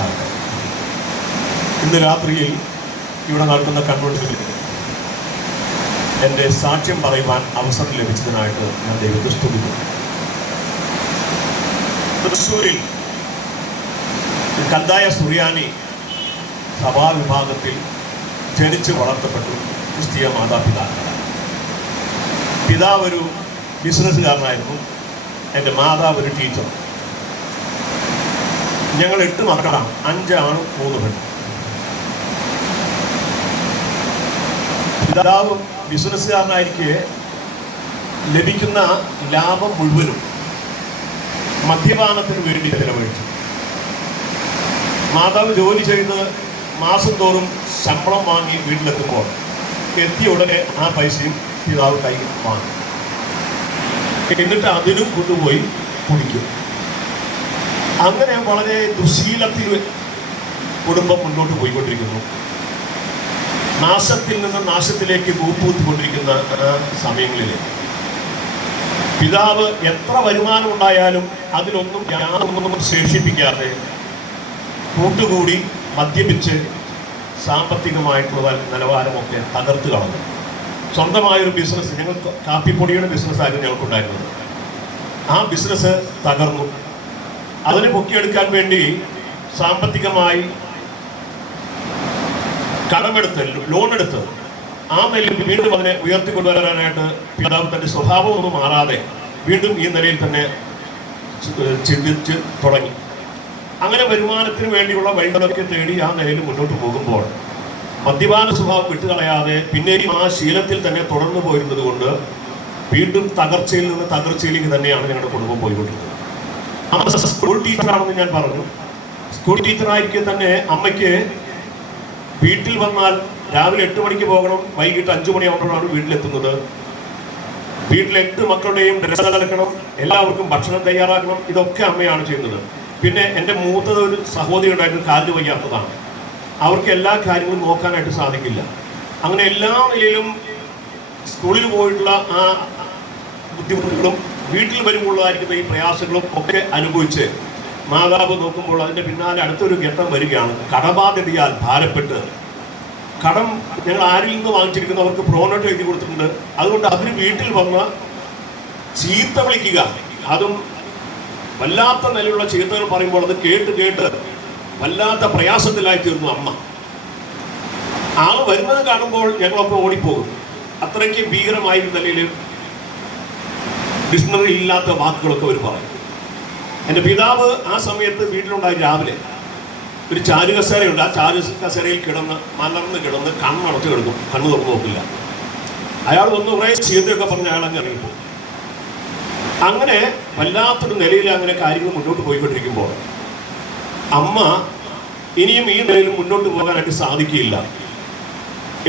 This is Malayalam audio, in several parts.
ഉണ്ടാകട്ടെ. ഇന്ന് രാത്രിയിൽ ഇവിടെ നടക്കുന്ന കൺവെൻഷനിൽ എൻ്റെ സാക്ഷ്യം പറയുവാൻ അവസരം ലഭിച്ചതിനായിട്ട് ഞാൻ ദൈവത്തെ സ്തുതിക്കുന്നു. തൃശ്ശൂരിൽ കന്തായ സുറിയാനി സഭാവിഭാഗത്തിൽ ജനിച്ച് വളർത്തപ്പെട്ടു ക്രിസ്തീയ മാതാപിതാക്കളാണ്. പിതാവ് ഒരു ബിസിനസ്സുകാരനായിരുന്നു, എൻ്റെ മാതാവ് ഒരു ടീച്ചർ. ഞങ്ങൾ 8 മക്കളാണ്, 5 ആണും 3 പെണ്ണും. പിതാവ് ബിസിനസ്സുകാരനായിരിക്കെ ലഭിക്കുന്ന ലാഭം മുഴുവനും മദ്യപാനത്തിന് വേണ്ടി ചെലവഴിച്ചു. മാതാവ് ജോലി ചെയ്ത് മാസം തോറും ശമ്പളം വാങ്ങി വീട്ടിലെത്തുമ്പോൾ എത്തിയ ഉടനെ ആ പൈസയും പിതാവ് കയ്യിൽ വാങ്ങി, എന്നിട്ട് അതിനും കൊണ്ടുപോയി കുടിക്കും. അങ്ങനെ വളരെ ദുശീലത്തിൽ കുടുംബം മുന്നോട്ട് പോയിക്കൊണ്ടിരിക്കുന്നു. നാശത്തിൽ നിന്ന് നാശത്തിലേക്ക് കൂപ്പുകൊണ്ടിരിക്കുന്ന സമയങ്ങളിൽ പിതാവ് എത്ര വരുമാനം ഉണ്ടായാലും അതിലൊന്നും യാതൊന്നും ശേഷിപ്പിക്കാതെ കൂട്ടുകൂടി മദ്യപിച്ച് സാമ്പത്തികമായിട്ടുള്ള നിലവാരമൊക്കെ തകർത്ത് കളഞ്ഞു. സ്വന്തമായൊരു ബിസിനസ്, ഞങ്ങൾ കാപ്പിപ്പൊടിയുടെ ബിസിനസ്സായിരുന്നു ഞങ്ങൾക്കുണ്ടായിരുന്നത്. ആ ബിസിനസ് തകർന്നു. അതിനെ പൊക്കിയെടുക്കാൻ വേണ്ടി സാമ്പത്തികമായി കടമെടുത്ത് ലോണെടുത്ത് ആ നിലയിൽ വീണ്ടും അതിനെ ഉയർത്തിക്കൊണ്ടുവരാനായിട്ട് പിതാവ് തൻ്റെ സ്വഭാവമൊന്നും മാറാതെ വീണ്ടും ഈ നിലയിൽ തന്നെ ചിന്തിച്ച് തുടങ്ങി. അങ്ങനെ വരുമാനത്തിന് വേണ്ടിയുള്ള വഴികളൊക്കെ തേടി ആ നിലയിൽ മുന്നോട്ട് പോകുമ്പോൾ മദ്യപാന സ്വഭാവം വിട്ടുകളയാതെ പിന്നെയും ആ ശീലത്തിൽ തന്നെ തുടർന്നു പോയിരുന്നത് കൊണ്ട് വീണ്ടും തകർച്ചയിൽ നിന്ന് തകർച്ചയിലേക്ക് തന്നെയാണ് ഞങ്ങളുടെ കുടുംബം പോയിക്കൊണ്ടിരുന്നത്. സ്കൂൾ ടീച്ചറാണെന്ന് ഞാൻ പറഞ്ഞു. സ്കൂൾ ടീച്ചറായിരിക്കെ തന്നെ അമ്മയ്ക്ക് വീട്ടിൽ വന്നാൽ രാവിലെ 8 മണിക്ക് പോകണം, വൈകിട്ട് 5 മണിയാകുമ്പോഴാണ് വീട്ടിലെത്തുന്നത്. വീട്ടിലെ 8 മക്കളുടെയും ഡ്രസ്സ് അലക്കണം, എല്ലാവർക്കും ഭക്ഷണം തയ്യാറാക്കണം. ഇതൊക്കെ അമ്മയാണ് ചെയ്യുന്നത്. പിന്നെ എൻ്റെ മൂത്തത് ഒരു സഹോദരി ഉണ്ടായിരുന്നു, കാലിന് വയ്യാത്തതാണ്. അവർക്ക് എല്ലാ കാര്യങ്ങളും നോക്കാനായിട്ട് സാധിക്കില്ല. അങ്ങനെ എല്ലാ നിലയിലും സ്കൂളിൽ പോയിട്ടുള്ള ആ ബുദ്ധിമുട്ടുകളും വീട്ടിൽ വരുമ്പോഴായിരിക്കുന്ന ഈ പ്രയാസങ്ങളും ഒക്കെ അനുഭവിച്ച് മാതാവ് നോക്കുമ്പോൾ അതിൻ്റെ പിന്നാലെ അടുത്തൊരു ഘട്ടം വരികയാണ്. കടബാധ്യതയാൽ ഭാരപ്പെട്ട് കടം ഞങ്ങൾ ആരിൽ നിന്ന് വാങ്ങിച്ചിരിക്കുന്നവർക്ക് പ്രോനോട്ട് എഴുതി കൊടുത്തിട്ടുണ്ട്. അതുകൊണ്ട് അതിന് വീട്ടിൽ വന്ന് ചീത്ത വിളിക്കുക, അതും വല്ലാത്ത നിലയിലുള്ള ചീത്തകൾ പറയുമ്പോൾ അത് കേട്ട് കേട്ട് വല്ലാത്ത പ്രയാസത്തിലായി തീർന്നു അമ്മ. ആൾ വരുന്നത് കാണുമ്പോൾ ഞങ്ങളൊപ്പം ഓടിപ്പോകും. അത്രയ്ക്ക് ഭീകരമായ നിലയിൽ ഡിക്ഷണറി ഇല്ലാത്ത വാക്കുകളൊക്കെ അവർ പറയും. എൻ്റെ പിതാവ് ആ സമയത്ത് വീട്ടിലുണ്ടായി രാവിലെ ഒരു ചാരുകസേരയുണ്ട്. ആ ചാരുകസേരയിൽ മലർന്ന് കിടന്ന് കണ്ണടച്ച് കിടക്കും, കണ്ണ് തുറന്നു നോക്കില്ല. അയാൾ ഒന്ന് കുറേ ചീത്തയൊക്കെ പറഞ്ഞ് അയാൾ അങ്ങ് ഇറങ്ങിപ്പോകും. അങ്ങനെ വല്ലാത്തൊരു നിലയിൽ അങ്ങനെ കാര്യങ്ങൾ മുന്നോട്ട് പോയിക്കൊണ്ടിരിക്കുമ്പോൾ അമ്മ ഇനിയും ഈ നിലയിൽ മുന്നോട്ട് പോകാനായിട്ട് സാധിക്കില്ല.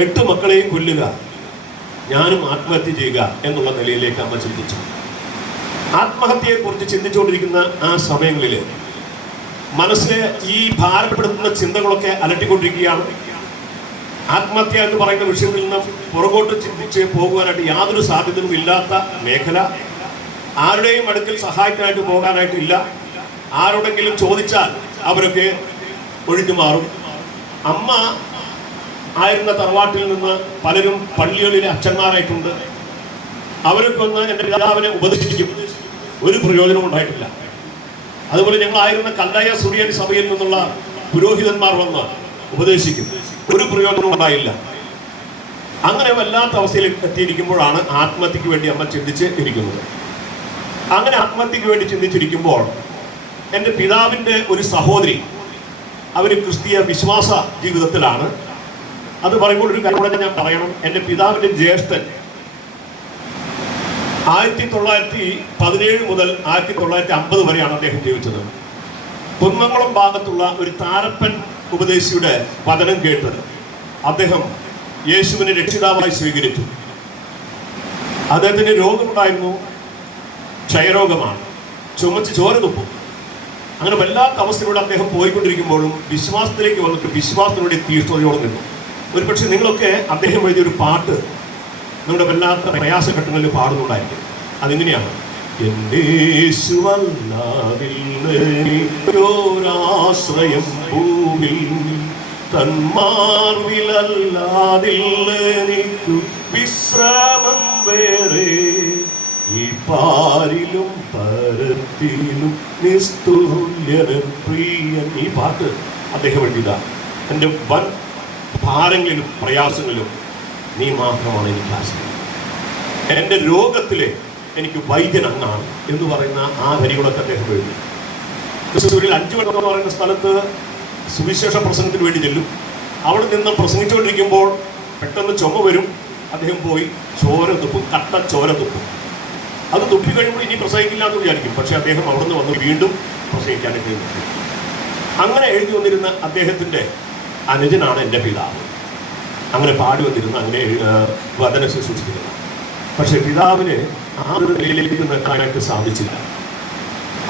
8 മക്കളെയും കൊല്ലുക, ഞാനും ആത്മഹത്യ ചെയ്യുക എന്നുള്ള നിലയിലേക്ക് അമ്മ ചിന്തിച്ചു. ആത്മഹത്യയെക്കുറിച്ച് ചിന്തിച്ചുകൊണ്ടിരിക്കുന്ന ആ സമയങ്ങളിൽ മനസ്സിലെ ഈ ഭാരപ്പെടുത്തുന്ന ചിന്തകളൊക്കെ അലട്ടിക്കൊണ്ടിരിക്കുകയാണ്. ആത്മഹത്യ എന്ന് പറയുന്ന വിഷയത്തിൽ നിന്ന് പുറകോട്ട് ചിന്തിച്ച് പോകുവാനായിട്ട് യാതൊരു സാധ്യതയും ഇല്ലാത്ത മേഖല. ആരുടെയും അടുക്കൽ സഹായിക്കാനായിട്ട് പോകാനായിട്ടില്ല. ആരോടെങ്കിലും ചോദിച്ചാൽ അവരൊക്കെ ഒഴിഞ്ഞു മാറും. അമ്മ ആയിരുന്ന തറവാട്ടിൽ നിന്ന് പലരും പള്ളികളിലെ അച്ഛന്മാരായിട്ടുണ്ട്. അവരൊക്കെ ഒന്ന് എൻ്റെ പിതാവിനെ ഉപദേശിക്കും, ഒരു പ്രയോജനവും ഉണ്ടായിട്ടില്ല. അതുപോലെ ഞങ്ങളായിരുന്ന കന്തായ സുറിയാനി സഭയിൽ നിന്നുള്ള പുരോഹിതന്മാർ വന്ന് ഉപദേശിക്കും, ഒരു പ്രയോജനവും ഉണ്ടായില്ല. അങ്ങനെ വല്ലാത്ത അവസ്ഥയിൽ എത്തിയിരിക്കുമ്പോഴാണ് ആത്മഹത്യക്ക് വേണ്ടി അമ്മ ചിന്തിച്ച് ഇരിക്കുന്നത്. അങ്ങനെ ആത്മഹത്യക്ക് വേണ്ടി ചിന്തിച്ചിരിക്കുമ്പോൾ എൻ്റെ പിതാവിൻ്റെ ഒരു സഹോദരി, അവർ ക്രിസ്തീയ വിശ്വാസ ജീവിതത്തിലാണ്. അത് പറയുമ്പോൾ ഒരു കാര്യം കൂടെ ഞാൻ പറയണം. എൻ്റെ പിതാവിൻ്റെ ജ്യേഷ്ഠൻ 1917 മുതൽ 1950 വരെയാണ് അദ്ദേഹം ജീവിച്ചത്. കുന്നംകുളം ഭാഗത്തുള്ള ഒരു താരപ്പൻ ഉപദേശിയുടെ വചനം കേട്ട് അദ്ദേഹം യേശുവിനെ രക്ഷിതാവായി സ്വീകരിച്ചു. അദ്ദേഹത്തിന് രോഗമുണ്ടായിരുന്നു, ക്ഷയരോഗമാണ്, ചുമച്ച് ചോര തുപ്പും. അങ്ങനെ വല്ലാത്ത അവസ്ഥയിലൂടെ അദ്ദേഹം പോയിക്കൊണ്ടിരിക്കുമ്പോഴും വിശ്വാസത്തിലേക്ക് വന്നിട്ട് വിശ്വാസത്തിലൂടെ തീഷ്ണതയോടെ നിന്നു. ഒരു പക്ഷേ നിങ്ങളൊക്കെ അദ്ദേഹം എഴുതിയൊരു പാട്ട് നമ്മുടെ വല്ലാത്ത പ്രയാസഘട്ടങ്ങളിൽ പാടുന്നുണ്ടായിരിക്കും. അതിങ്ങനെയാണ്: എൻ്റെ യേശുവല്ലാതില്ല ഒരാശ്രയം ഭൂമിൽ തന്മാർവിലല്ലാതില്ലെനിക്കു വിശ്രാമം വേറെ ഈ പാരിലും പരത്തിലും നിസ്തുല്യന പ്രിയൻ. ഈ പാട്ട് അദ്ദേഹം എഴുതിയതാ. എൻ്റെ വൻ ഭാരങ്ങളിലും പ്രയാസങ്ങളിലും നീ മാത്രമാണ് എനിക്ക് ആശ്രയം. എൻ്റെ രോഗത്തിലെ എനിക്ക് വൈദ്യൻ അങ്ങാണ് എന്ന് പറയുന്ന ആ വരികളൊക്കെ അദ്ദേഹം എഴുതി. തൃശ്ശൂരിൽ 5 വട്ടം എന്ന് പറയുന്ന സ്ഥലത്ത് സുവിശേഷ പ്രസംഗത്തിന് വേണ്ടി ചെല്ലും. അവിടെ നിന്ന് പ്രസംഗിച്ചുകൊണ്ടിരിക്കുമ്പോൾ പെട്ടെന്ന് ചുമ വരും. അദ്ദേഹം പോയി ചോര തുപ്പും, കട്ട ചോര തുപ്പും. അത് തുപ്പി കഴിയുമ്പോൾ ഇനി പ്രസംഗിക്കില്ല എന്ന് വിചാരിക്കും. പക്ഷെ അദ്ദേഹം അവിടെ നിന്ന് വന്ന് വീണ്ടും പ്രസംഗിക്കാനൊക്കെ നിൽക്കും. അങ്ങനെ എഴുതി വന്നിരുന്ന അദ്ദേഹത്തിൻ്റെ അനുജനാണ് എൻ്റെ പിതാവ്. അങ്ങനെ പാടി വന്നിരുന്ന, അങ്ങനെ വചന ശുശ്രൂഷിച്ചിരുന്ന. പക്ഷെ പിതാവിന് ആ ഒരു നിലയിലേക്ക് നിൽക്കാനായിട്ട് സാധിച്ചില്ല.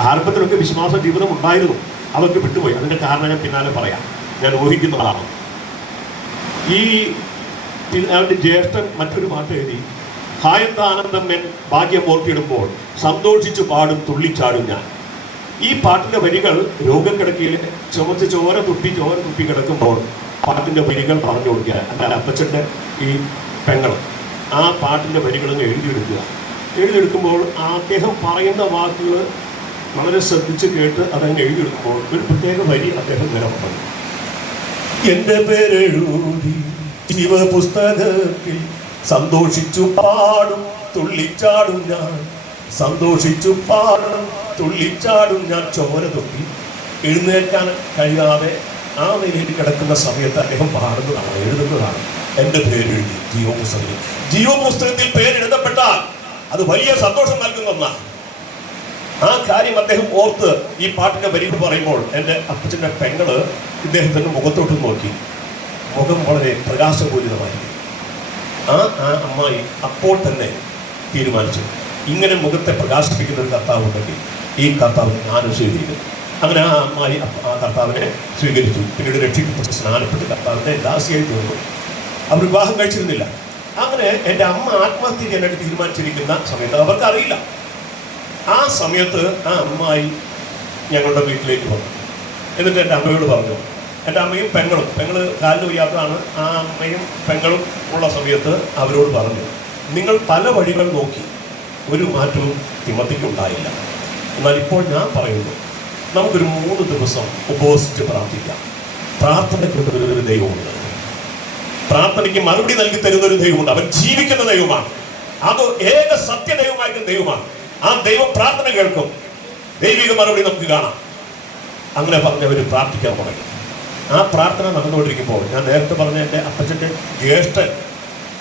ആരംഭത്തിലൊക്കെ വിശ്വാസ ജീവിതം ഉണ്ടായിരുന്നു, അതൊക്കെ വിട്ടുപോയി. അതിൻ്റെ കാരണം ഞാൻ പിന്നാലെ പറയാം. ഞാൻ ഊഹിക്കുന്നതാണ്. ഈ അവൻ്റെ ജ്യേഷ്ഠൻ മറ്റൊരു പാട്ട് എഴുതി, ഹായന്താനന്ദം എൻ ഭാഗ്യം ഓർത്തിടുമ്പോൾ സന്തോഷിച്ചു പാടും തുള്ളിച്ചാടും ഞാൻ. ഈ പാട്ടിൻ്റെ വരികൾ രോഗക്കിടക്കയിൽ ചുമച്ച് ചോര തുപ്പി കിടക്കുമ്പോൾ പാട്ടിൻ്റെ വരികൾ പറഞ്ഞു കൊടുക്കുക. എൻ്റെ അപ്പച്ചൻ്റെ ഈ പെങ്ങൾ ആ പാട്ടിൻ്റെ വരികളൊന്ന് എഴുതിയെടുക്കുമ്പോൾ അദ്ദേഹം പറയുന്ന വാക്കുകൾ വളരെ ശ്രദ്ധിച്ച് കേട്ട് അതങ്ങ് എഴുതിയെടുക്കുമ്പോൾ ഒരു പ്രത്യേക വരി അദ്ദേഹം ഇങ്ങനെ പറഞ്ഞു, എൻ്റെ പേരെഴുതി ജീവപുസ്തകത്തിൽ സന്തോഷിച്ചു പാടും തുള്ളിച്ചാടും ഞാൻ, സന്തോഷിച്ചു പാടും തുള്ളിച്ചാടും ഞാൻ. ചോര തുപ്പി എഴുന്നേൽക്കാൻ കഴിയാതെ ആ നിലയിൽ കിടക്കുന്ന സമയത്ത് അദ്ദേഹം പാടുന്നതാണ്, എഴുതുന്നതാണ്. എൻ്റെ പേരെഴുതി ജീവപുസ്തകത്തിൽ. ജീവപുസ്തകത്തിൽ പേരെഴുതപ്പെട്ടാൽ അത് വലിയ സന്തോഷം നൽകുന്ന ഒന്നാണ്. ആ കാര്യം അദ്ദേഹം ഓർത്ത് ഈ പാട്ടിൻ്റെ വരികൾ പറയുമ്പോൾ എൻ്റെ അപ്പച്ചൻ്റെ പെങ്ങള് ഇദ്ദേഹത്തിൻ്റെ മുഖത്തോട്ട് നോക്കി. മുഖം വളരെ പ്രകാശപൂരിതമായിരിക്കും. ആ അമ്മായി അപ്പോൾ തന്നെ തീരുമാനിച്ചു, ഇങ്ങനെ മുഖത്തെ പ്രകാശിപ്പിക്കുന്ന ഒരു കർത്താവ് ഉണ്ടെങ്കിൽ ഈ കർത്താവ് ഞാനും സ്വീകരിക്കുന്നു. അങ്ങനെ ആ അമ്മായി ആ കർത്താവിനെ സ്വീകരിച്ചു. പിന്നീട് രക്ഷിക്കപ്പെട്ട് സ്നാനപ്പെട്ട് കർത്താവിൻ്റെ ദാസിയായി തീർന്നു. അവർ വിവാഹം കഴിച്ചിരുന്നില്ല. അങ്ങനെ എൻ്റെ അമ്മ ആത്മഹത്യ ചെയ്യാനായിട്ട് തീരുമാനിച്ചിരിക്കുന്ന സമയത്ത് അവർക്കറിയില്ല. ആ സമയത്ത് ആ അമ്മായി ഞങ്ങളുടെ വീട്ടിലേക്ക് വന്നു. എന്നിട്ട് എൻ്റെ അമ്മയോട് പറഞ്ഞു, എൻ്റെ അമ്മയും പെങ്ങളും കാലിന് വയ്യാത്തതാണ്. ആ അമ്മയും പെങ്ങളും ഉള്ള സമയത്ത് അവരോട് പറഞ്ഞു, നിങ്ങൾ പല വഴികൾ നോക്കി, ഒരു മാറ്റവും തിമോത്തിക്ക് ഉണ്ടായില്ല. എന്നാൽ ഇപ്പോൾ ഞാൻ പറയുന്നു, നമുക്കൊരു 3 ദിവസം ഉപവസിച്ച് പ്രാർത്ഥിക്കാം. പ്രാർത്ഥനയ്ക്ക് ഒരു ദൈവമുണ്ട്. പ്രാർത്ഥനയ്ക്ക് മറുപടി നൽകി തരുന്ന ഒരു ദൈവമുണ്ട്. അവൻ ജീവിക്കുന്ന ദൈവമാണ്. അത് ഏക സത്യദൈവമായിരിക്കുന്ന ദൈവമാണ്. ആ ദൈവം പ്രാർത്ഥന കേൾക്കും. ദൈവിക മറുപടി നമുക്ക് കാണാം. അങ്ങനെ പറഞ്ഞവർ പ്രാർത്ഥിക്കാൻ തുടങ്ങി. ആ പ്രാർത്ഥന നടന്നുകൊണ്ടിരിക്കുമ്പോൾ ഞാൻ നേരത്തെ പറഞ്ഞ എൻ്റെ അപ്പച്ചൻ്റെ ജ്യേഷ്ഠൻ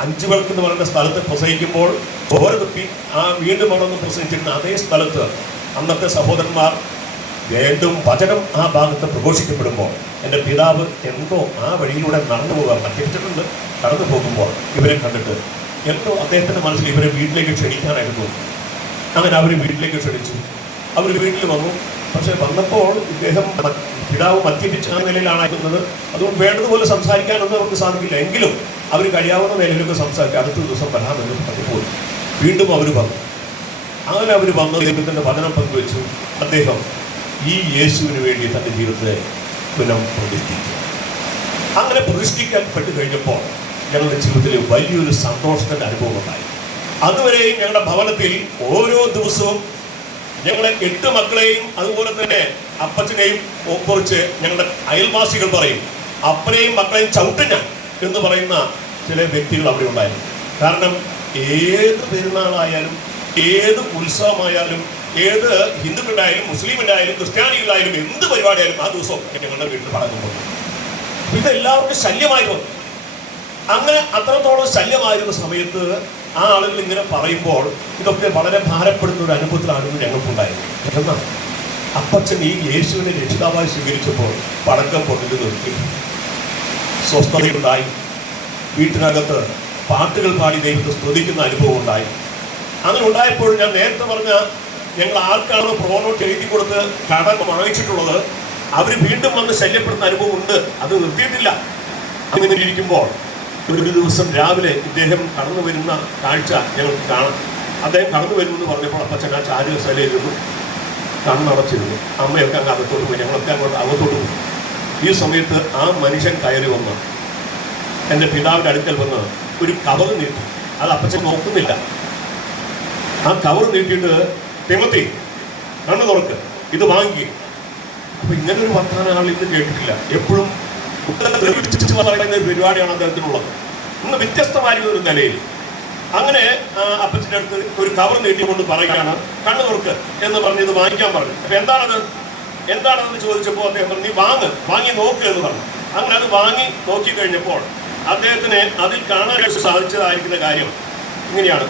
5 വിളക്ക് എന്ന് പറയുന്ന സ്ഥലത്ത് പ്രസംഗിക്കുമ്പോൾ ചോര തുപ്പി ആ വീണ്ടും അവിടെ പ്രസംഗിച്ചിരുന്ന അതേ സ്ഥലത്ത് അന്നത്തെ സഹോദരന്മാർ വീണ്ടും വചനം ആ ഭാഗത്ത് പ്രഘോഷിക്കപ്പെടുമ്പോൾ എൻ്റെ പിതാവ് എന്തോ ആ വഴിയിലൂടെ നടന്നു പോകാൻ മറ്റിച്ചിട്ടുണ്ട്. കടന്നു പോകുമ്പോൾ ഇവരെ കണ്ടിട്ട് എന്തോ അദ്ദേഹത്തിൻ്റെ മനസ്സിൽ ഇവരെ വീട്ടിലേക്ക് ക്ഷണിക്കാനായിട്ട് തോന്നി. അങ്ങനെ അവർ വീട്ടിലേക്ക് ക്ഷണിച്ചു. അവർ വീട്ടിൽ വന്നു. പക്ഷെ വന്നപ്പോൾ പിതാവ് മദ്യപിച്ച ആ നിലയിലാണായിരുന്നത്. അതുകൊണ്ട് വേണ്ടതുപോലെ സംസാരിക്കാനൊന്നും അവർക്ക് സാധിക്കില്ല. എങ്കിലും അവർ കഴിയാവുന്ന നിലയിലൊക്കെ സംസാരിക്കുക. അടുത്ത ദിവസം വരാമെന്ന് പറഞ്ഞു പോയി. വീണ്ടും അവർ വന്നു. അങ്ങനെ അവർ വന്ന് ദൈവത്തിൻ്റെ വചനം പങ്കുവെച്ചു. അദ്ദേഹം ഈ യേശുവിന് വേണ്ടി തൻ്റെ ജീവിതത്തെ പുനഃപ്രതിഷ്ഠിച്ചു. അങ്ങനെ പ്രതിഷ്ഠിക്കപ്പെട്ട് കഴിഞ്ഞപ്പോൾ ഞങ്ങളുടെ ജീവിതത്തിൽ വലിയൊരു സന്തോഷത്തിൻ്റെ അനുഭവം ഉണ്ടായി. അതുവരെയും ഞങ്ങളുടെ ഭവനത്തിൽ ഓരോ ദിവസവും ഞങ്ങളെ 8 മക്കളെയും അതുപോലെ തന്നെ അപ്പച്ചനെയും കുറിച്ച് ഞങ്ങളുടെ അയൽവാസികൾ പറയും, അപ്പനെയും മക്കളെയും ചവിട്ടുഞ്ഞ എന്ന് പറയുന്ന ചില വ്യക്തികൾ അവിടെ ഉണ്ടായിരുന്നു. കാരണം ഏത് പെരുന്നാളായാലും ഏത് ഉത്സവമായാലും ഏത് ഹിന്ദുക്കളുടായാലും മുസ്ലിമിൻ്റെയായാലും ക്രിസ്ത്യാനികളായാലും എന്ത് പരിപാടിയായാലും ആ ദിവസം ഞങ്ങളുടെ വീട്ടിൽ പടങ്ങുമ്പോൾ ഇതെല്ലാവർക്കും ശല്യമായിരുന്നു. അങ്ങനെ അത്രത്തോളം ശല്യമായിരുന്ന സമയത്ത് ആ ആളുകൾ ഇങ്ങനെ പറയുമ്പോൾ ഇതൊക്കെ വളരെ ഭാരപ്പെടുന്ന ഒരു അനുഭവത്തിലായിരുന്നു ഞങ്ങൾക്കുണ്ടായിരുന്നു. എന്നാൽ അപ്പച്ചൻ ഈ യേശുവിനെ രക്ഷിതാവായി സ്വീകരിച്ചപ്പോൾ പടക്കം പൊട്ടിട്ട് നിർത്തി. സ്വസ്ഥതയുണ്ടായി. വീട്ടിനകത്ത് പാട്ടുകൾ പാടി ദൈവത്തെ സ്തുതിക്കുന്ന അനുഭവം ഉണ്ടായി. അങ്ങനെ ഉണ്ടായപ്പോൾ ഞാൻ നേരത്തെ പറഞ്ഞ ഞങ്ങൾ ആർക്കാണോ പ്രോനോട്ട് എഴുതി കൊടുത്ത് കടം വാങ്ങിച്ചിട്ടുള്ളത് അവർ വീണ്ടും വന്ന് ശല്യപ്പെടുന്ന അനുഭവം ഉണ്ട്. അത് നിർത്തിയിട്ടില്ല. അങ്ങനെ ഇരിക്കുമ്പോൾ ഒരു ദിവസം രാവിലെ ഇദ്ദേഹം കടന്നു വരുന്ന കാഴ്ച ഞങ്ങൾക്ക് കാണാം. അദ്ദേഹം കടന്നു വരുമെന്ന് പറഞ്ഞപ്പോൾ അപ്പച്ചൻ ആ ചാരുകസേലയിരുന്നു. കണ്ണടച്ചിരുന്നു. അമ്മയൊക്കെ അങ്ങ് അകത്തോട്ട് പോയി, ഞങ്ങളൊക്കെ അങ്ങോട്ട് അകത്തോട്ട് പോയി. ഈ സമയത്ത് ആ മനുഷ്യൻ കയറി വന്ന് എൻ്റെ പിതാവിൻ്റെ അടുക്കൽ വന്ന് ഒരു കവർ നീട്ടി. അത് അപ്പച്ചൻ നോക്കുന്നില്ല. ആ കവർ നീട്ടിയിട്ട്, തിമത്തി കണ്ണ് തുറക്ക്, ഇത് വാങ്ങി. അപ്പൊ ഇങ്ങനൊരു വർത്തമാനം ആൾ ഇന്ന് കേട്ടിട്ടില്ല. എപ്പോഴും പറയുന്ന ഒരു പരിപാടിയാണ് അദ്ദേഹത്തിനുള്ളത്. ഇന്ന് വ്യത്യസ്തമായിരിക്കുന്ന ഒരു നിലയിൽ അങ്ങനെ അപ്പച്ചൻ്റെ അടുത്ത് ഒരു കവർ നീട്ടിക്കൊണ്ട് പറയുകയാണ്, കണ്ണ് തുറക്ക് എന്ന് പറഞ്ഞ് ഇത് വാങ്ങിക്കാൻ പറഞ്ഞു. അപ്പൊ എന്താണെന്ന് ചോദിച്ചപ്പോൾ അദ്ദേഹം പറഞ്ഞു, നീ വാങ്ങി നോക്ക് എന്ന് പറഞ്ഞു. അങ്ങനെ അത് വാങ്ങി നോക്കി കഴിഞ്ഞപ്പോൾ അദ്ദേഹത്തിന് അതിൽ കാണാൻ സാധിച്ചതായിരിക്കുന്ന കാര്യം ഇങ്ങനെയാണ്.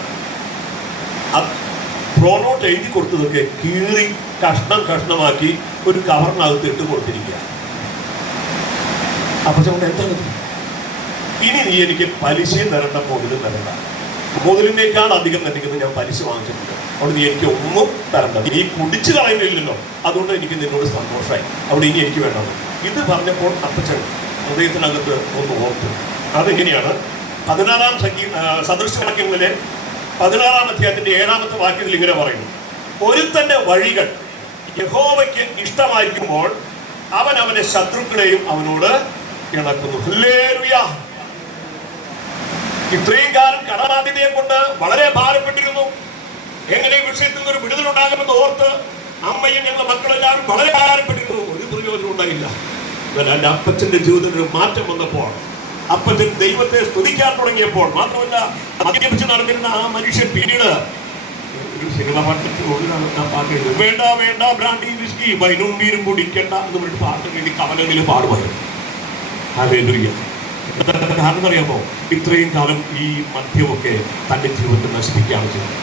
പ്രോണോട്ട് എഴുതി കൊടുത്തതൊക്കെ കീറി കഷ്ണമാക്കി ഒരു കവറിനകത്ത് ഇട്ട് കൊടുത്തിരിക്കുക. അപ്പൊ ചോദിച്ചു, എന്താണ് ഇനി നീ എനിക്ക് പലിശയും തരണ്ട, മുതലും തരണ്ട. മുതലിനേക്കാൾ അധികം തന്നെ ഞാൻ പലിശ വാങ്ങിച്ചിട്ടുണ്ട്. അവിടെ നീ എനിക്ക് ഒന്നും തരണ്ട. നീ കുടിച്ചു കളയുന്നില്ലല്ലോ, അതുകൊണ്ട് എനിക്ക് നിന്നോട് സന്തോഷമായി. അവിടെ ഇനി എനിക്ക് വേണം. ഇത് പറഞ്ഞപ്പോൾ അപ്പച്ചൻ ഹൃദയത്തിനകത്ത് ഒന്ന് ഓർത്തു. അതെങ്ങനെയാണ്? 16-ാം സദൃശവാക്യങ്ങളിലെ 16-ാം അധ്യായത്തിന്റെ 7-ാമത്തെ വാക്യത്തിൽ ഇങ്ങനെ പറയുന്നു, ഒരുത്തന്റെ വഴികൾ യഹോവയ്ക്ക് ഇഷ്ടമായിരിക്കുമ്പോൾ അവൻ അവന്റെ ശത്രുക്കളെയും അവനോട് ഇണക്കുന്നു. ഹല്ലേലൂയ. ഇത്രയും കാലം കടബാധ്യതയെ കൊണ്ട് വളരെ ഭാരപ്പെട്ടിരുന്നു. എങ്ങനെ വിഷയത്തിൽ നിന്ന് ഒരു വിടുതലുണ്ടാകുമെന്ന് ഓർത്ത് അമ്മയും ഞങ്ങളുടെ മക്കളെല്ലാവരും വളരെ ഭാരപ്പെട്ടിരുന്നു. ഒരു പ്രയോജനം ഉണ്ടായില്ല. എൻ്റെ അപ്പച്ചന്റെ ജീവിതത്തിൽ ഒരു മാറ്റം വന്നപ്പോൾ, അപ്പച്ചൻ ദൈവത്തെ സ്തുതിക്കാൻ തുടങ്ങിയപ്പോൾ, മാത്രമല്ല മദ്യപിച്ച് നടന്നിരുന്ന ആ മനുഷ്യൻ പിന്നീട് ഒരു സിനിമ പാട്ട് വേണ്ട വേണ്ട ബ്രാൻഡി വിസ്കി വൈനും നീരും കുടിക്കണ്ട എന്ന് പറഞ്ഞിട്ട് പാട്ട് വേണ്ടി കവലകളിൽ പാടുമായിരുന്നു. ഹല്ലേലൂയ. കാരണം അറിയാമോ, ഇത്രയും കാലം ഈ മദ്യമൊക്കെ തൻ്റെ ജീവിതത്തെ നശിപ്പിക്കുകയാണ് ചെയ്തത്.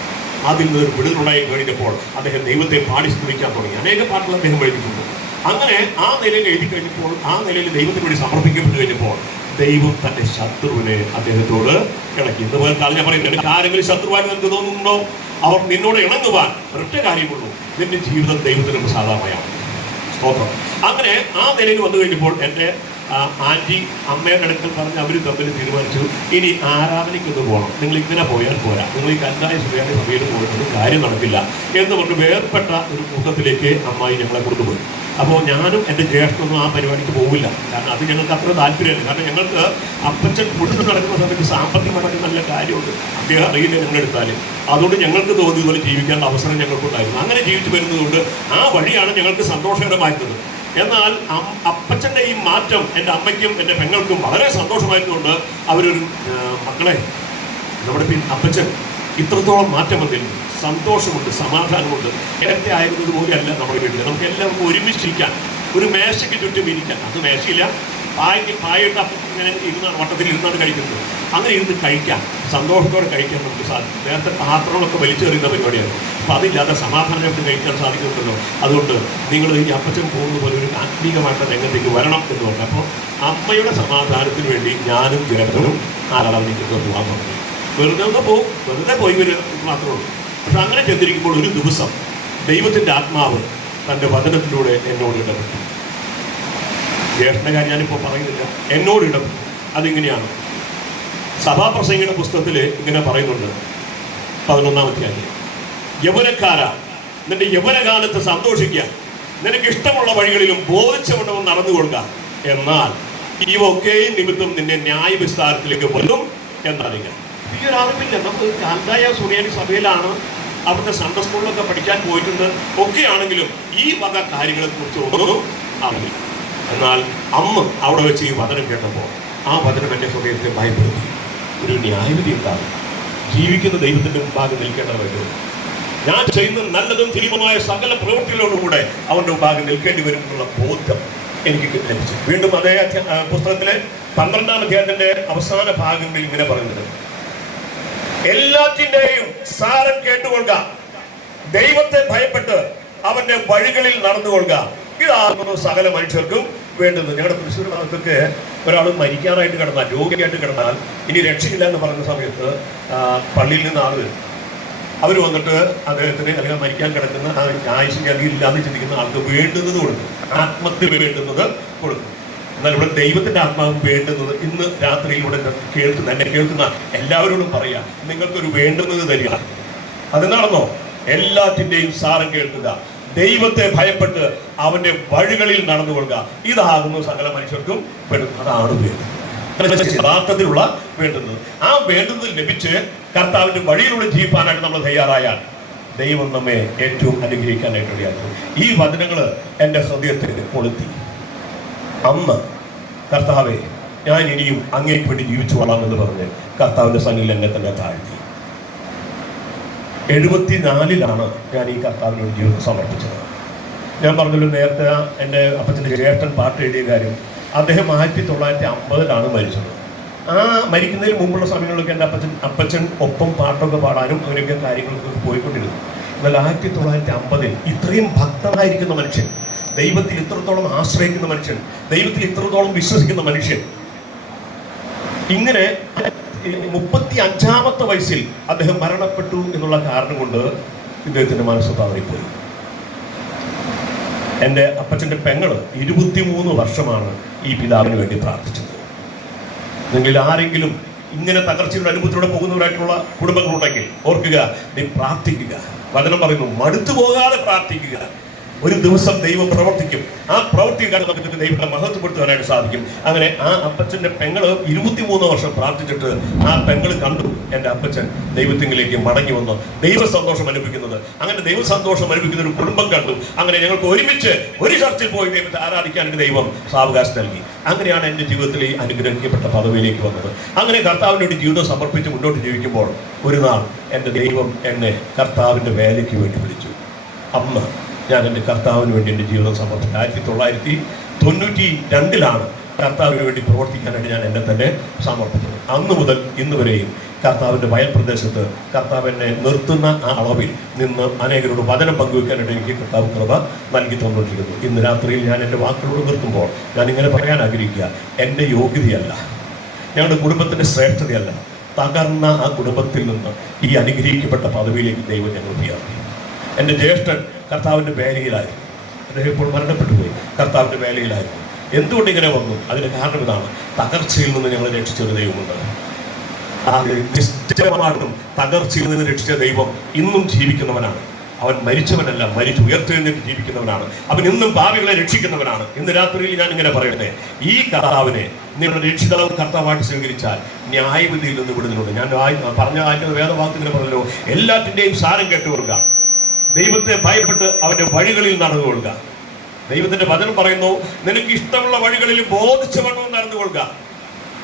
അതിൽ നിന്നൊരു വിടുതലുണ്ടായി കഴിഞ്ഞപ്പോൾ അദ്ദേഹം ദൈവത്തെ പാടി സ്തുതിക്കാൻ തുടങ്ങി. അനേക പാട്ടുകൾ അദ്ദേഹം എഴുതിയിട്ടുണ്ട്. അങ്ങനെ ആ നിലയിൽ എഴുതി കഴിഞ്ഞപ്പോൾ, ആ നിലയിൽ ദൈവത്തിന് വേണ്ടി സമർപ്പിക്കപ്പെട്ടു കഴിഞ്ഞപ്പോൾ ദൈവം തന്റെ ശത്രുവിനെ അദ്ദേഹത്തോട് ഇണക്കി. ഇന്ന് കാലം ഞാൻ പറയുന്നത്, ആരെങ്കിലും ശത്രുവായി നിനക്ക് തോന്നുന്നുണ്ടോ? അവർ നിന്നോട് ഇണങ്ങുവാൻ ഒരൊറ്റ കാര്യമുള്ളൂ, നിന്റെ ജീവിതം ദൈവത്തിന് പ്രസാദമായാണ്. സ്തോത്രം. അങ്ങനെ ആ നിലയിൽ വന്നു കഴിഞ്ഞപ്പോൾ എൻ്റെ ആൻറ്റി അമ്മയുടെ അടുക്കൽ പറഞ്ഞ് അവർ തമ്മിൽ തീരുമാനിച്ചു, ഇനി ആരാധനയ്ക്കൊന്ന് പോകണം. നിങ്ങൾ ഇങ്ങനെ പോയാൽ പോരാ, നിങ്ങൾ ഈ കല്ലായ സുറിയാനി സഭയിൽ പോയിട്ട് കാര്യം നടക്കില്ല എന്ന് പറഞ്ഞ് വേർപെട്ട ഒരു കൂട്ടത്തിലേക്ക് അമ്മായി ഞങ്ങളെ കൊണ്ടുപോയി. അപ്പോൾ ഞാനും എൻ്റെ ജ്യേഷ്ഠനൊന്നും ആ പരിപാടിക്ക് പോകില്ല. കാരണം അത് ഞങ്ങൾക്ക് അത്ര താല്പര്യമില്ല. കാരണം ഞങ്ങൾക്ക് അപ്പച്ചൻ കുടുംബം നടക്കുന്ന സമയത്ത് സാമ്പത്തികമായിട്ട് നല്ല കാര്യമുണ്ട്, അദ്ദേഹം അറിയില്ല ഞങ്ങളെടുത്താൽ. അതുകൊണ്ട് ഞങ്ങൾക്ക് തോന്നിയതുപോലെ ജീവിക്കേണ്ട അവസരം ഞങ്ങൾക്കുണ്ടായിരുന്നു. അങ്ങനെ ജീവിച്ചു വരുന്നതുകൊണ്ട് ആ വഴിയാണ് ഞങ്ങൾക്ക് സന്തോഷകരമായിരുന്നത്. എന്നാൽ അപ്പച്ചൻ്റെ ഈ മാറ്റം എൻ്റെ അമ്മയ്ക്കും എൻ്റെ പെങ്ങൾക്കും വളരെ സന്തോഷമായതുകൊണ്ട് അവരൊരു, മക്കളെ, നമ്മുടെ അപ്പച്ചൻ ഇത്രത്തോളം മാറ്റം വന്നില്ല, സന്തോഷമുണ്ട്, സമാധാനമുണ്ട്. നേരത്തെ ആയിരുന്നത് പോലെയല്ല നമ്മുടെ വീട്ടിൽ. നമുക്ക് എല്ലാവർക്കും ഒരുമിച്ചിരിക്കാൻ, ഒരു മേശയ്ക്ക് ചുറ്റും ഇരിക്കാൻ. അത് മേശയില്ല, പായിട്ട് ഇങ്ങനെ ഇരുന്നാണ്, വട്ടത്തിൽ ഇരുന്നാണ് കഴിക്കുന്നത്. അങ്ങനെ ഇരുന്ന് കഴിക്കാൻ, സന്തോഷത്തോടെ കഴിക്കാൻ നമുക്ക് സാധിക്കും. നേരത്തെ പാത്രങ്ങളൊക്കെ വലിച്ചെറിയുന്ന പരിപാടിയായിരുന്നു. അപ്പം അതില്ലാതെ സമാധാനമായിട്ട് കഴിക്കാൻ സാധിക്കുന്നുണ്ടല്ലോ. അതുകൊണ്ട് നിങ്ങൾ ഈ അപ്പച്ചൻ പോകുന്ന പോലെ ഒരു ആത്മീകമായിട്ട് രംഗത്തേക്ക് വരണം എന്ന് പറഞ്ഞു. അപ്പോൾ അമ്മയുടെ സമാധാനത്തിന് വേണ്ടി ഞാനും ജ്യേഷ്ഠനും ആരാധനയ്ക്ക് പോകാൻ തുടങ്ങി. വെറുതെ ഒന്ന് പോകും, വെറുതെ പോയി വരിക മാത്രമേ ഉള്ളൂ. പക്ഷെ അങ്ങനെ ചെന്നിരിക്കുമ്പോൾ ഒരു ദിവസം ദൈവത്തിൻ്റെ ആത്മാവ് തൻ്റെ വചനത്തിലൂടെ എന്നോട് ഇടപെട്ടു. ജ്യേഷ്ഠൻ്റെ കാര്യം ഞാനിപ്പോൾ പറയുന്നില്ല, എന്നോട് ഇടപെട്ടു. അതിങ്ങനെയാണ്, സഭാപ്രസംഗിയുടെ പുസ്തകത്തിൽ ഇങ്ങനെ പറയുന്നുണ്ട്, 11-ാം അധ്യായം, യൗവനക്കാരാ, നിന്റെ യൗവനകാലത്ത് സന്തോഷിക്കുക, നിനക്ക് ഇഷ്ടമുള്ള വഴികളിലും ബോധിച്ചവണ്ണം നടന്നുകൊള്ളുക, എന്നാൽ ഇവയൊക്കെയും നിമിത്തം നിന്നെ ന്യായവിസ്താരത്തിലേക്ക് വരും എന്നറിയുക. ഈ ഒരു അറിവില്ല. നമുക്ക് കല്ലായ സുറിയാനി സഭയിലാണ്, അവിടുത്തെ സൺഡേ സ്കൂളിലൊക്കെ പഠിക്കാൻ പോയിട്ടുണ്ട്, ഒക്കെ ആണെങ്കിലും ഈ വക കാര്യങ്ങളെക്കുറിച്ച് ഒന്നും അറിയില്ല. എന്നാൽ അമ്മ അവിടെ വെച്ച് ഈ വചനം കേട്ടപ്പോൾ ആ വചനം എൻ്റെ ഹൃദയത്തെ ഭയപ്പെടുത്തി. ഒരു ന്യായവിധി ഉണ്ടാകും, ജീവിക്കുന്ന ദൈവത്തിൻ്റെ മുമ്പാകെ നിൽക്കേണ്ടവർക്ക് ഞാൻ ചെയ്യുന്ന നല്ലതും തിരിവുമായ സകല പ്രവൃത്തികളോടുകൂടെ അവൻ്റെ മുമ്പാകെ നിൽക്കേണ്ടി വരും എന്നുള്ള ബോധം എനിക്ക് ലഭിച്ചു. വീണ്ടും അതേ പുസ്തകത്തിലെ 12-ാം അധ്യായത്തിൻ്റെ അവസാന ഭാഗങ്ങളിൽ ഇങ്ങനെ പറയുന്നത്, എല്ലാറ്റിൻ്റെയും സാരം കേട്ടുകൊള്ളുക, ദൈവത്തെ ഭയപ്പെട്ട് അവന്റെ വഴികളിൽ നടന്നുകൊള്ളുക, ഇതാകുന്നു സകല മനുഷ്യർക്കും വേണ്ടത്. ഞങ്ങളുടെ തൃശ്ശൂർ ഭാഗത്തൊക്കെ ഒരാൾ മരിക്കാനായിട്ട് കിടന്നാൽ, രോഗിയായിട്ട് കിടന്നാൽ, ഇനി രക്ഷയില്ല എന്ന് പറയുന്ന സമയത്ത് പള്ളിയിൽ നിന്ന് ആളുകൾ അവർ വന്നിട്ട് അദ്ദേഹത്തിന് അല്ലെങ്കിൽ മരിക്കാൻ കിടക്കുന്ന ആയുഷിന് അല്ലെങ്കിൽ ഇല്ലാതെ ചിന്തിക്കുന്ന ആൾക്ക് വേണ്ടുന്നത് കൊടുക്കും, ആത്മഹത്യ വേണ്ടുന്നത് കൊടുക്കും. എന്നാൽ ഇവിടെ ദൈവത്തിൻ്റെ ആത്മാവ് വേണ്ടുന്നത് ഇന്ന് രാത്രിയിലൂടെ എന്നെ കേൾക്കുന്ന എല്ലാവരോടും പറയാം, നിങ്ങൾക്കൊരു വേണ്ടുന്നത് തരിക. അതെന്താണെന്നോ, എല്ലാറ്റിൻ്റെയും സാരം കേൾക്കുക, ദൈവത്തെ ഭയപ്പെട്ട് അവന്റെ വഴികളിൽ നടന്നുകൊള്ളുക. ഇതാകുന്നു സകല മനുഷ്യർക്കും വേണ്ടുന്നത്. അതാണ് വേണ്ടത്, യഥാർത്ഥത്തിലുള്ള വേണ്ടുന്നത്. ആ വേണ്ടുന്നത് ലഭിച്ച് കർത്താവിന്റെ വഴിയിലൂടെ ജീവിക്കാനായിട്ട് നമ്മൾ തയ്യാറായാൽ ദൈവം നമ്മെ ഏറ്റവും അനുഗ്രഹിക്കാനായിട്ട് ഇടയാക്കും. ഈ വചനങ്ങൾ എൻ്റെ ഹൃദയത്തിൽ കൊളുത്തി. അന്ന് കർത്താവെ, ഞാൻ ഇനിയും അങ്ങേക്ക് വേണ്ടി ജീവിച്ചു കൊള്ളാം എന്ന് പറഞ്ഞ് കർത്താവിന്റെ സന്നിധിയിൽ എന്നെ തന്നെ താഴ്ത്തി. 74 ഞാൻ ഈ കർത്താവിന് വേണ്ടി ജീവിതം സമർപ്പിച്ചത്. ഞാൻ പറഞ്ഞല്ലോ നേരത്തെ എൻ്റെ അപ്പച്ചൻ്റെ ജ്യേഷ്ഠൻ പാട്ട് എഴുതിയ കാര്യം. അദ്ദേഹം 1950 മരിച്ചത്. ആ മരിക്കുന്നതിന് മുമ്പുള്ള സമയങ്ങളിലൊക്കെ എൻ്റെ അപ്പച്ചൻ ഒപ്പം പാട്ടൊക്കെ പാടാനും അങ്ങനെയൊക്കെ കാര്യങ്ങളൊക്കെ പോയിക്കൊണ്ടിരുന്നു. എന്നാൽ 1950 ഇത്രയും ഭക്തനായിരിക്കുന്ന മനുഷ്യൻ, ദൈവത്തിൽ ഇത്രത്തോളം ആശ്രയിക്കുന്ന മനുഷ്യൻ, ദൈവത്തിൽ ഇത്രത്തോളം വിശ്വസിക്കുന്ന മനുഷ്യൻ, ഇങ്ങനെ 35-ാമത്തെ വയസ്സിൽ അദ്ദേഹം മരണപ്പെട്ടു എന്നുള്ള കാരണം കൊണ്ട് ഇദ്ദേഹത്തിന്റെ മനസ്സ് തളറിപ്പോയി. എൻ്റെ അപ്പച്ചൻ്റെ പെങ്ങള് 23 വർഷമാണ് ഈ പിതാവിന് വേണ്ടി പ്രാർത്ഥിച്ചത്. നിങ്ങൾ ആരെങ്കിലും ഇങ്ങനെ തകർച്ചയുടെ അനുഭവത്തിലൂടെ പോകുന്നവരായിട്ടുള്ള കുടുംബങ്ങളുണ്ടെങ്കിൽ ഓർക്കുക, നീ പ്രാർത്ഥിക്കുക. വചനം പറയുന്നു, മടുത്തു പോകാതെ പ്രാർത്ഥിക്കുക. ഒരു ദിവസം ദൈവം പ്രവർത്തിക്കും. ആ പ്രവർത്തിക്കാൻ നമുക്ക് ദൈവത്തെ മഹത്വപ്പെടുത്തുവാനായിട്ട് സാധിക്കും. അങ്ങനെ ആ അപ്പച്ചൻ്റെ പെങ്ങള് 23 വർഷം പ്രാർത്ഥിച്ചിട്ട് ആ പെങ്ങള് കണ്ടു എൻ്റെ അപ്പച്ചൻ ദൈവത്തിലേക്ക് മടങ്ങി വന്നു ദൈവ സന്തോഷം അനുഭവിക്കുന്നത്. അങ്ങനെ ദൈവ സന്തോഷം അനുഭവിക്കുന്ന ഒരു കുടുംബം കണ്ടു. അങ്ങനെ ഞങ്ങൾക്ക് ഒരുമിച്ച് ഒരു ചർച്ചിൽ പോയി ദൈവത്തെ ആരാധിക്കാനായിട്ട് ദൈവം സാവകാശം നൽകി. അങ്ങനെയാണ് എൻ്റെ ജീവിതത്തിൽ ഈ അനുഗ്രഹിക്കപ്പെട്ട പദവിയിലേക്ക് വന്നത്. അങ്ങനെ കർത്താവിന് വേണ്ടി ജീവിതം സമർപ്പിച്ച് മുന്നോട്ട് ജീവിക്കുമ്പോൾ ഒരു നാൾ എൻ്റെ ദൈവം എന്നെ കർത്താവിൻ്റെ വേലയ്ക്ക് വേണ്ടി വിളിച്ചു. അന്ന് ഞാൻ എൻ്റെ കർത്താവിന് വേണ്ടി എൻ്റെ ജീവിതം സമർപ്പിച്ചു. 1992 കർത്താവിന് വേണ്ടി പ്രവർത്തിക്കാനായിട്ട് ഞാൻ എന്നെ തന്നെ സമർപ്പിച്ചത്. അന്ന് മുതൽ ഇന്ന് വരെയും കർത്താവിൻ്റെ വയൽ പ്രദേശത്ത് കർത്താവ് എന്നെ നിർത്തുന്ന ആ അളവിൽ നിന്ന് അനേകരോട് വചനം പങ്കുവെക്കാനായിട്ട് എനിക്ക് കർത്താവ് കൃപ നൽകി തന്നുകൊണ്ടിരിക്കുന്നു. ഇന്ന് രാത്രിയിൽ ഞാൻ എൻ്റെ വാക്കുകളോട് നിർത്തുമ്പോൾ ഞാനിങ്ങനെ പറയാൻ ആഗ്രഹിക്കുക, എൻ്റെ യോഗ്യതയല്ല, ഞങ്ങളുടെ കുടുംബത്തിൻ്റെ ശ്രേഷ്ഠതയല്ല, തകർന്ന ആ കുടുംബത്തിൽ നിന്ന് ഈ അനുഗ്രഹിക്കപ്പെട്ട പദവിയിലേക്ക് ദൈവം ഞങ്ങൾ ഉയർത്തി. എൻ്റെ ജ്യേഷ്ഠൻ കർത്താവിൻ്റെ വേലയിലായിരുന്നു. അദ്ദേഹം ഇപ്പോൾ മരണപ്പെട്ടു പോയി. കർത്താവിൻ്റെ വേലയിലായിരുന്നു. എന്തുകൊണ്ട് ഇങ്ങനെ വന്നു? അതിന് കാരണം ഇതാണ്, തകർച്ചയിൽ നിന്ന് ഞങ്ങളെ രക്ഷിച്ചൊരു ദൈവമുണ്ട്. നിശ്ചയമായിട്ടും തകർച്ചയിൽ നിന്ന് രക്ഷിച്ച ദൈവം ഇന്നും ജീവിക്കുന്നവനാണ്. അവൻ മരിച്ചവനല്ല, മരിച്ചു ഉയർത്തെഴുന്നേറ്റ് ജീവിക്കുന്നവനാണ്. അവൻ ഇന്നും പാപികളെ രക്ഷിക്കുന്നവനാണ്. ഇന്ന് രാത്രിയിൽ ഞാൻ ഇങ്ങനെ പറയട്ടെ, ഈ കർത്താവിനെ നിങ്ങളുടെ രക്ഷിതാവ് കർത്താവായിട്ട് സ്വീകരിച്ചാൽ ന്യായവിധിയിൽ നിന്ന് വിടുന്നുണ്ട്. ഞാൻ പറഞ്ഞ വേദവാക്ക് ഇങ്ങനെ പറഞ്ഞല്ലോ, എല്ലാത്തിൻ്റെയും സാരം കേട്ടുകൊള്ളുക, ദൈവത്തെ ഭയപ്പെട്ട് അവന്റെ വഴികളിൽ നടന്നുകൊള്ളുക. ദൈവത്തിന്റെ വചനം പറയുന്നു, നിനക്ക് ഇഷ്ടമുള്ള വഴികളിൽ ബോധിച്ചവണ്ണം നടന്നുകൊള്ളുക.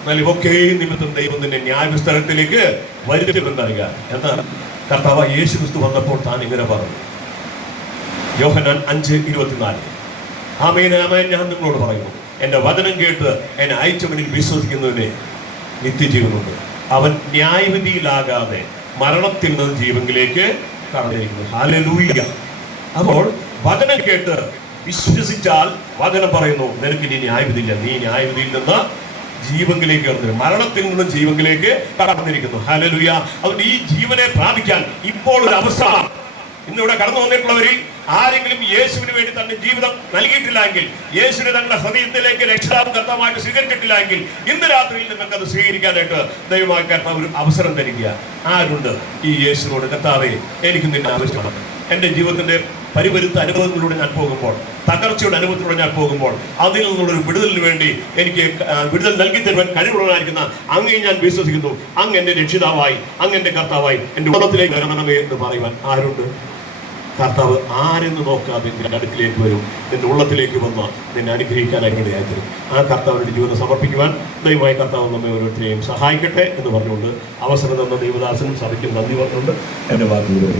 എന്നാൽ ഇവയൊക്കെയും നിമിത്തം ദൈവം നിന്നെ ന്യായവിസ്തരത്തിലേക്ക് വരുത്തുമെന്നറിയുക. എന്നാൽ കർത്താവ് യേശു ക്രിസ്തു വന്നപ്പോൾ താൻ ഇങ്ങനെ പറഞ്ഞു, യോഹന്നാൻ 5:24, ആമേൻ ആമേൻ ഞാൻ നിങ്ങളോട് പറയുന്നു, എൻ്റെ വചനം കേട്ട് എന്നെ അയച്ചവനിൽ വിശ്വസിക്കുന്നതിന് നിത്യജീവനുണ്ട്. അവൻ ന്യായവിധിയിലാകാതെ മരണത്തിൽ നിന്ന് ജീവനിലേക്ക് കടന്നിരിക്കുന്നു. ഹല്ലേലൂയ. അപ്പോൾ വചനം കേട്ട് വിശ്വസിച്ചാൽ വചനം പറയുന്നു, നിനക്ക് ഇനി ന്യായവിധിയില്ല, നീ ന്യായവിധിയിൽ നിന്ന് ജീവനിലേക്ക് കടന്നിരിക്കുന്നു, മരണത്തിൽ നിന്ന് ജീവനിലേക്ക് കടന്നിരിക്കുന്നു. ഹല്ലേലൂയ. അതുകൊണ്ട് ഈ ജീവനെ പ്രാപിക്കാൻ ഇപ്പോൾ ഒരു അവസരം. ഇന്നിവിടെ കടന്നു വന്നിട്ടുള്ളവരിൽ ആരെങ്കിലും യേശുവിന് വേണ്ടി തന്റെ ജീവിതം നൽകിയിട്ടില്ലെങ്കിൽ, യേശുവിനെ തങ്ങളുടെ ഹൃദയത്തിലേക്ക് രക്ഷിതാവ് കർത്താവായിട്ട് സ്വീകരിച്ചിട്ടില്ലെങ്കിൽ, ഇന്ന് രാത്രിയിൽ നിങ്ങൾക്ക് അത് സ്വീകരിക്കാനായിട്ട് ദൈവമായ കർത്താവ് ഒരു അവസരം തരിക. ആരുണ്ട് ഈ യേശുവിനോട്, കർത്താവേ എനിക്ക് നിന്നെ ആവശ്യമാണ്, എൻ്റെ ജീവിതത്തിന്റെ പരിവരുത്ത അനുഭവങ്ങളിലൂടെ ഞാൻ പോകുമ്പോൾ, തകർച്ചയുടെ അനുഭവത്തിലൂടെ ഞാൻ പോകുമ്പോൾ, അതിൽ നിന്നുള്ളൊരു വിടുതലിന് വേണ്ടി എനിക്ക് വിടുതൽ നൽകി തരുവാൻ കഴിവുള്ളതായിരിക്കുന്ന അങ്ങേ ഞാൻ വിശ്വസിക്കുന്നു. അങ്ങ് എൻ്റെ രക്ഷിതാവായി, അങ്ങ് എൻ്റെ കർത്താവായി എൻ്റെ ഉള്ളത്തിലേക്ക് വരണമേ എന്ന് പറയുവാൻ ആരുണ്ട്? കർത്താവ് ആരെന്ന് നോക്കാതെ നിന്റെ അടുക്കിലേക്ക് വരും, നിന്റെ ഉള്ളത്തിലേക്ക് വന്ന് നിന്നെ അനുഗ്രഹിക്കാനായി ഇടയായി തരും. ആ കർത്താവിൻ്റെ ജീവിതം സമർപ്പിക്കുവാൻ ദൈവമായ കർത്താവ് നമ്മെ ഓരോരുത്തരെയും സഹായിക്കട്ടെ എന്ന് പറഞ്ഞുകൊണ്ട് അവസരം തന്ന ദൈവദാസനും സഭയ്ക്കും നന്ദി പറഞ്ഞുകൊണ്ട് എൻ്റെ വാക്കുകൾ